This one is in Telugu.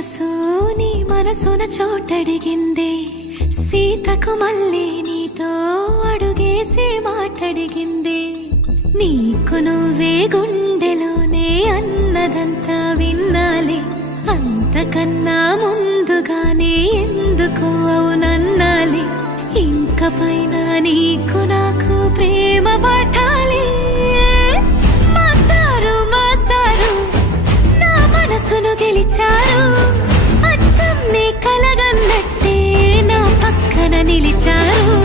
మనసు నీ మనసున చోటడిగిందే, సీతకు మళ్ళీ నీతో అడుగేసి మాటడిగిందే. నీకు నువ్వే గుండెలోనే అన్నదంతా విన్నాలే, అంతకన్నా ముందుగానే ఎందుకు అవునన్నాలే. ఇంక పైన నీకు నాకు ప్రేమ పాఠాలే. మాస్టారు మాస్టారు నా మనసును గెలిచారు, అచ్చం నీ కలగన్నట్టే నా పక్కన నిలిచారు.